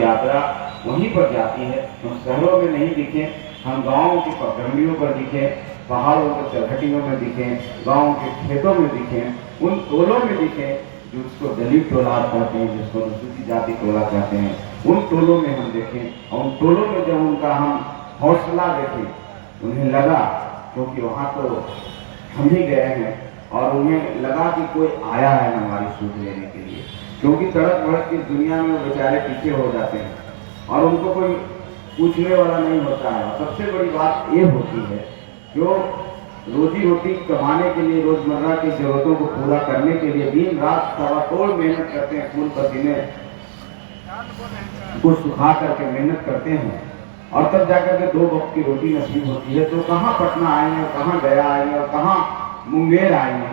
यात्रा वहीं पर जाती है। हम शहरों में नहीं दिखे, हम गाँव की पगडंडियों पर दिखे, पहाड़ों के चौखटियों में दिखे, गाँव के खेतों में दिखे, उन टोलों में दिखे जिसको दलित टोला कहते हैं, जिसको अनुसूचित जाति टोला कहते हैं, उन टोलों में हम देखें। और उन टोलों में जब उनका हम हौसला देखें, उन्हें लगा, क्योंकि वहाँ तो हम ही गए हैं, और उन्हें लगा कि कोई आया है हमारी सुध लेने के लिए, क्योंकि तड़क भड़क की दुनिया में वो बेचारे पीछे हो जाते हैं और उनको कोई पूछने वाला नहीं होता है। सबसे बड़ी बात ये होती है, जो रोजी रोटी कमाने के लिए, रोजमर्रा की जरूरतों को पूरा करने के लिए दिन रात ताबड़तोड़ मेहनत करते हैं, खून पसीने को सुखा करके मेहनत करते हैं, और तब जाकर के 2 वक्त की रोटी नसीब होती है, तो कहाँ पटना आएंगे, कहाँ गया आएंगे, और कहाँ मुंगेर आएंगे।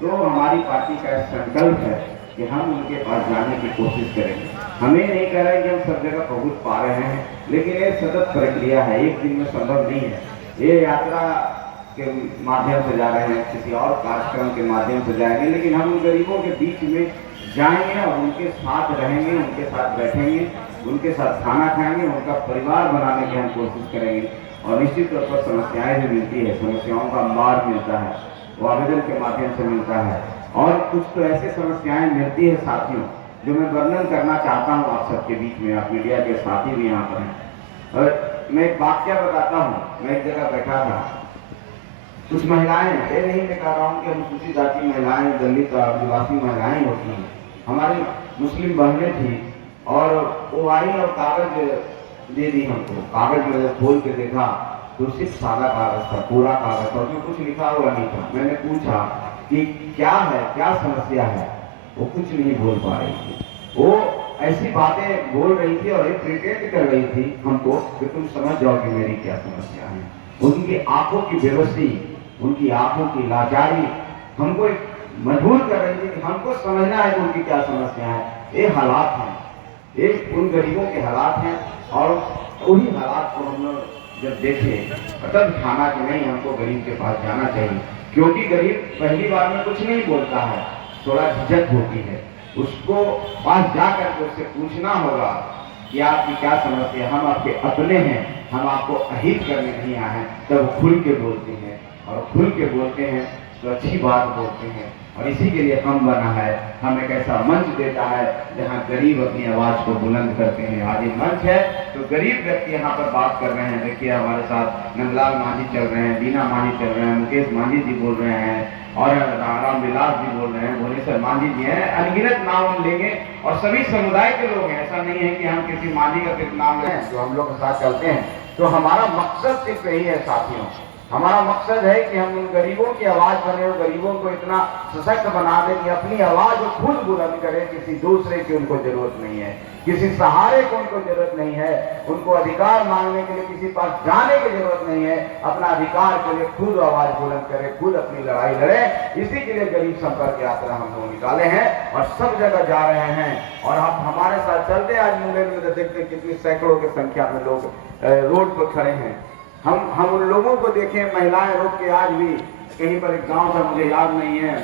तो हमारी पार्टी का संकल्प है कि हम उनके पास जाने की कोशिश करेंगे। हमें नहीं कह रहे कि हम सब जगह पहुंच पा रहे हैं, लेकिन ये सतत प्रक्रिया है, एक दिन में संभव नहीं है। ये यात्रा के माध्यम से जा रहे हैं, किसी और कार्यक्रम के माध्यम से जाएंगे, लेकिन हम उन गरीबों के बीच में जाएंगे और उनके साथ रहेंगे, उनके साथ बैठेंगे, उनके साथ खाना खाएंगे, उनका परिवार बनाने की हम कोशिश करेंगे। और निश्चित तौर पर समस्याएं भी मिलती है, समस्याओं का अंबार मिलता है, वो आवेदन के माध्यम से मिलता है, और कुछ तो ऐसी समस्याएं मिलती है साथियों, जो मैं वर्णन करना चाहता हूँ आप सबके बीच में। आप मीडिया के साथी भी यहाँ पर हैं, और मैं एक वाक्य बताता हूँ। मैं एक जगह बैठा था, कुछ महिलाएं, ये नहीं मैं कह रहा हूँ कि अनुसूचित जाति महिलाएं, दलित आदिवासी महिलाएं होती हैं, हमारी मुस्लिम बहनें थी, और वो आई और कागज दे दी हमको। कागज में जब खोल के देखा तो सिर्फ सादा कागज था, पूरा कागज था, उसमें कुछ लिखा हुआ नहीं था। मैंने पूछा कि क्या है, क्या समस्या है, वो कुछ नहीं बोल पा रही थी। वो ऐसी बातें बोल रही थी और प्रिटेंड कर रही थी हमको कि तुम समझ जाओ कि मेरी क्या समस्या है। उनकी आंखों की बेबसी, उनकी आंखों की लाचारी हमको मजबूर कर रही थी कि हमको समझना है कि उनकी क्या समस्या है। ये हालात हैं, ये उन गरीबों के हालात हैं, और वही हालात को हम लोग जब देखें तब ठाना कि नहीं, हमको गरीब के पास जाना चाहिए, क्योंकि गरीब पहली बार में कुछ नहीं बोलता है, थोड़ा झिझक होती है। उसको पास जाकर के उससे पूछना होगा कि आपकी क्या समस्या, हम आपके अपने हैं, हम आपको अहित करने नहीं आए हैं। तब खुल के बोलते हैं, और खुल के बोलते हैं तो अच्छी बात बोलते हैं, और इसी के लिए हम बना है। हम एक ऐसा मंच देता है जहां गरीब अपनी आवाज को बुलंद करते हैं। आज ये मंच है तो गरीब व्यक्ति यहाँ पर बात कर रहे हैं। देखिए हमारे साथ नंदलाल मांझी चल रहे हैं, दीना मांझी चल रहे हैं, मुकेश मांझी जी बोल रहे हैं, और राम विलास जी बोल रहे हैं, भुवनेश्वर मांझी जी हैं, अनगिनत नाम लेंगे, और सभी समुदाय के लोग हैं। ऐसा नहीं है कि हम किसी मांझी का सिर्फ नाम लें जो हम लोग के साथ चलते हैं। तो हमारा मकसद सिर्फ यही है साथियों, हमारा मकसद है कि हम उन गरीबों की आवाज बने, और गरीबों को इतना सशक्त बना दें कि अपनी आवाज खुद बुलंद करें। किसी दूसरे की उनको जरूरत नहीं है, किसी सहारे को उनको जरूरत नहीं है, उनको अधिकार मांगने के लिए किसी पास जाने की जरूरत नहीं है। अपना अधिकार के लिए खुद आवाज बुलंद करें, खुद अपनी लड़ाई लड़े। इसी के लिए गरीब संपर्क यात्रा हम लोग निकाले हैं और सब जगह जा रहे हैं। और आप हमारे साथ चलते आज मुंगेर में देखते कितनी सैकड़ों की संख्या में लोग रोड पर खड़े हैं। हम उन लोगों को देखें, महिलाएं रोक के, आज भी कहीं पर एक गांव था, मुझे याद नहीं है,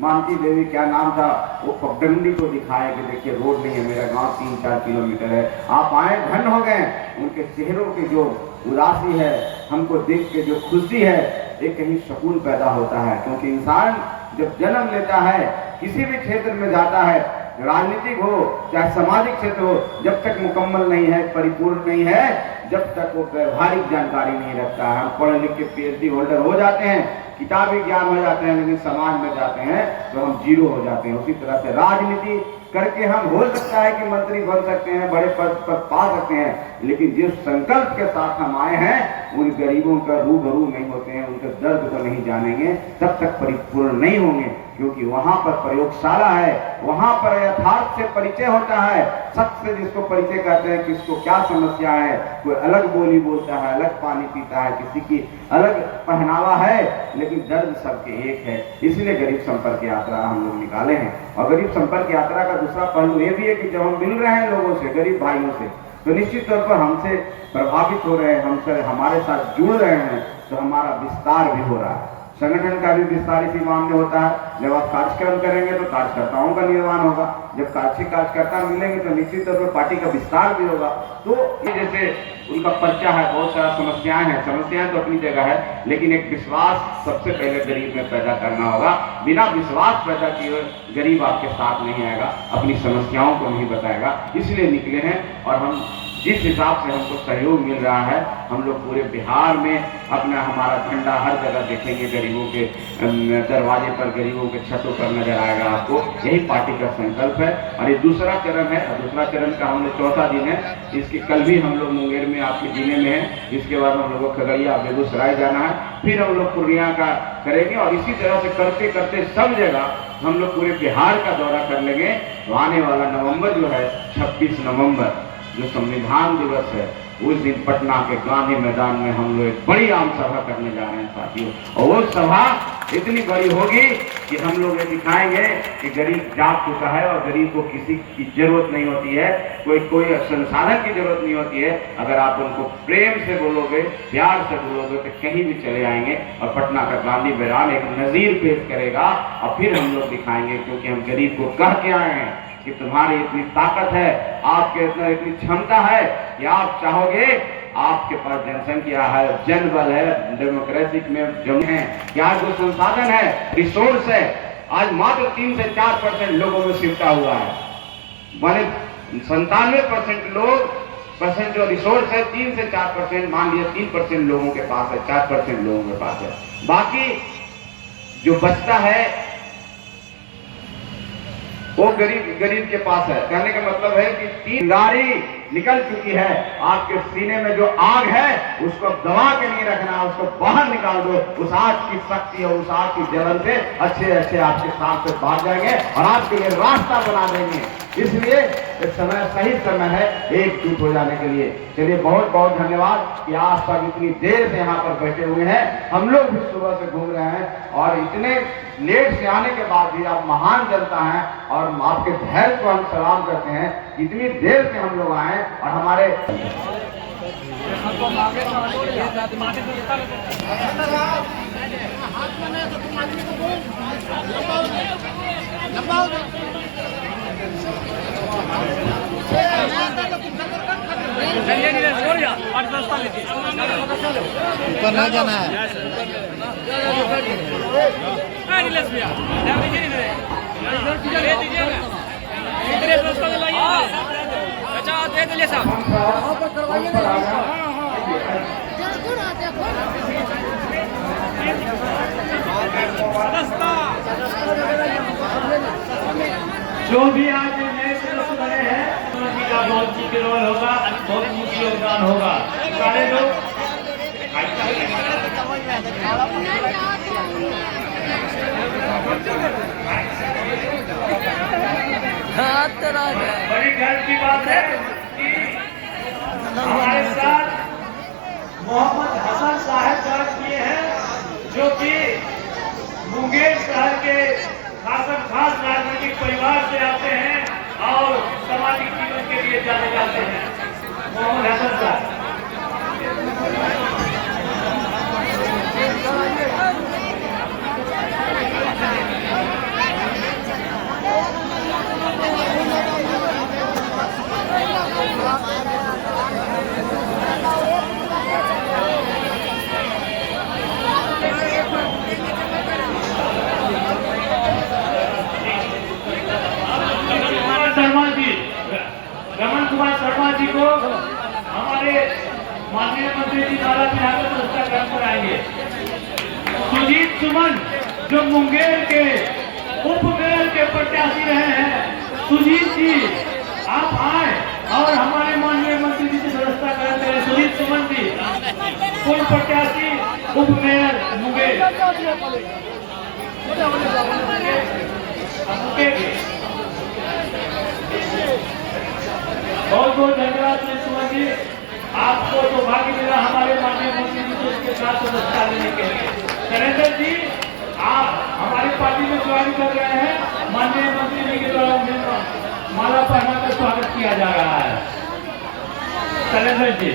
मानती देवी क्या नाम था, वो पगडंडी को दिखाए कि देखिए रोड नहीं है, मेरा गांव 3-4 किलोमीटर है, आप आए। धन्य हो गए। उनके चेहरों की जो उदासी है, हमको देख के जो खुशी है, एक कहीं सुकून पैदा होता है। क्योंकि इंसान जब जन्म लेता है, किसी भी क्षेत्र में जाता है, राजनीतिक हो चाहे सामाजिक क्षेत्र हो, जब तक मुकम्मल नहीं है, परिपूर्ण नहीं है, जब तक वो व्यवहारिक जानकारी नहीं रखता है। हम पढ़े लिख के PhD होल्डर हो जाते हैं, किताबी ज्ञान हो जाते हैं, लेकिन समाज में जाते हैं तो हम जीरो हो जाते हैं। उसी तरह से राजनीति करके हम हो सकता है कि मंत्री बन सकते हैं, बड़े पद पर पा सकते हैं, लेकिन जिस संकल्प के साथ हम आए हैं उन गरीबों का रूबरू नहीं होते हैं, उनके दर्द को नहीं जानेंगे, तब तक परिपूर्ण नहीं होंगे। क्योंकि वहां पर प्रयोगशाला है, वहां पर यथार्थ से परिचय होता है, सत्य से जिसको परिचय कहते हैं, किसको क्या समस्या है। कोई अलग बोली बोलता है, अलग पानी पीता है, किसी की अलग पहनावा है, लेकिन दर्द सबके एक है। इसलिए गरीब संपर्क यात्रा हम लोग निकाले हैं। और गरीब संपर्क यात्रा का दूसरा पहलू ये भी है कि जब हम मिल रहे हैं लोगों से, गरीब भाइयों से, तो निश्चित तौर पर हमसे प्रभावित हो रहे हैं, हमसे हमारे साथ जुड़ रहे हैं, तो हमारा विस्तार भी हो रहा है। संगठन का भी विस्तार इसी मामले होता है। जब आप कार्यक्रम करेंगे तो कार्यकर्ताओं का निर्माण होगा, जब कार्यकर्ता मिलेंगे तो निश्चित तौर पर पार्टी का विस्तार भी होगा। तो ये जैसे उनका पर्चा है, बहुत सारा समस्याएं तो अपनी जगह है, लेकिन एक विश्वास सबसे पहले गरीब में पैदा करना होगा। बिना विश्वास पैदा किए गरीब आपके साथ नहीं आएगा, अपनी समस्याओं को नहीं बताएगा। इसलिए निकले हैं और हम जिस हिसाब से हमको सहयोग मिल रहा है, हम लोग पूरे बिहार में अपना हमारा झंडा हर जगह देखेंगे, गरीबों के दरवाजे पर, गरीबों के छतों पर नजर आएगा आपको। यही पार्टी का संकल्प है। और ये दूसरा चरण है, और दूसरा चरण का हम लोग चौथा दिन है। इसके कल भी हम लोग मुंगेर में आपके जिले में हैं, इसके बाद हम लोग को खगड़िया बेगूसराय जाना है, फिर हम लोग पूर्णिया का करेंगे और इसी तरह से करते करते सब जगह हम लोग पूरे बिहार का दौरा कर लेंगे। तो आने वाला नवंबर जो है 26 नवंबर जो संविधान दिवस है, उस दिन पटना के गांधी मैदान में हम लोग एक बड़ी आम सभा करने जा रहे हैं साथियों। और वो सभा इतनी बड़ी होगी कि हम लोग ये दिखाएंगे कि गरीब जाग चुका है और गरीब को किसी की जरूरत नहीं होती है, कोई संसाधन की जरूरत नहीं होती है। अगर आप उनको प्रेम से बोलोगे, प्यार से बोलोगे तो कहीं भी चले आएंगे। और पटना का गांधी मैदान एक नजीर पेश करेगा और फिर हम लोग दिखाएंगे, क्योंकि हम गरीब को कह के आए हैं कि तुम्हारी इतनी ताकत है, आपके अंदर इतनी क्षमता है कि आप चाहोगे, आपके पास जनसंख्या है, जनबल है, डेमोक्रेसी में जो है, क्या जो संसाधन है, रिसोर्स है, आज मात्र 3 से 4% लोगों में सिमटा हुआ है। माने 97% लोग जो रिसोर्स है 3 से 4%, मान लिया 3% लोगों के पास है, 4% लोगों के पास है। बाकी जो बचता है वो गरीब के पास है। कहने का मतलब है कि 3 गाड़ी निकल चुकी है, आपके सीने में जो आग है उसको दबा के नहीं रखना, उसको बाहर निकाल दो। उस आग की शक्ति और उस आग की जलन से अच्छे आपके साथ से भाग जाएंगे और आपके लिए रास्ता बना देंगे। इसलिए समय सही समय है एकजुट हो जाने के लिए। चलिए, बहुत बहुत धन्यवाद कि आज तक इतनी देर से यहाँ पर बैठे हुए हैं। हम लोग भी सुबह से घूम रहे हैं और इतने लेट से आने के बाद भी आप महान जनता हैं और आपके धैर्य को हम सलाम करते हैं। इतनी देर से हम लोग आए और हमारे ऊपर ना जाना है। जो भी आज नए सदस्य बने हैं, उनका बहुत मुख्य रोल होगा, बहुत मुख्य योगदान होगा। सारे लोग बड़ी गर्व की बात है कि हमारे साथ मोहम्मद हसन साहब बात किए हैं, जो कि मुंगेर शहर के खास राजनीतिक परिवार से आते हैं और सामाजिक जीवन के लिए जाने जाते हैं। मोहम्मद हसन साहब रमन कुमार शर्मा जी को हमारे माननीय मंत्री जी द्वारा बिहार पुरस्कार ग्रहण कराएंगे। सुजीत सुमन जो मुंगेर के उप मेयर के प्रत्याशी रहे हैं, सुजीत जी आप आए और हमारे माननीय मंत्री जी से व्यवस्था ग्रहण करें। सुजीत सुमन जी पूर्व प्रत्याशी उप मेयर मुंगेर। बहुत बहुत धन्यवाद सुमन जी, आपको सौभाग्य मिला हमारे माननीय मंत्री जी को इसके साथ पुरस्कार लेने के लिए। नरेंद्र जी आप हमारी पार्टी में ज्वाइन कर रहे हैं, माननीय मंत्री जी के द्वारा उन्हें माला पहनाकर स्वागत किया जा रहा है। नरेंद्र जी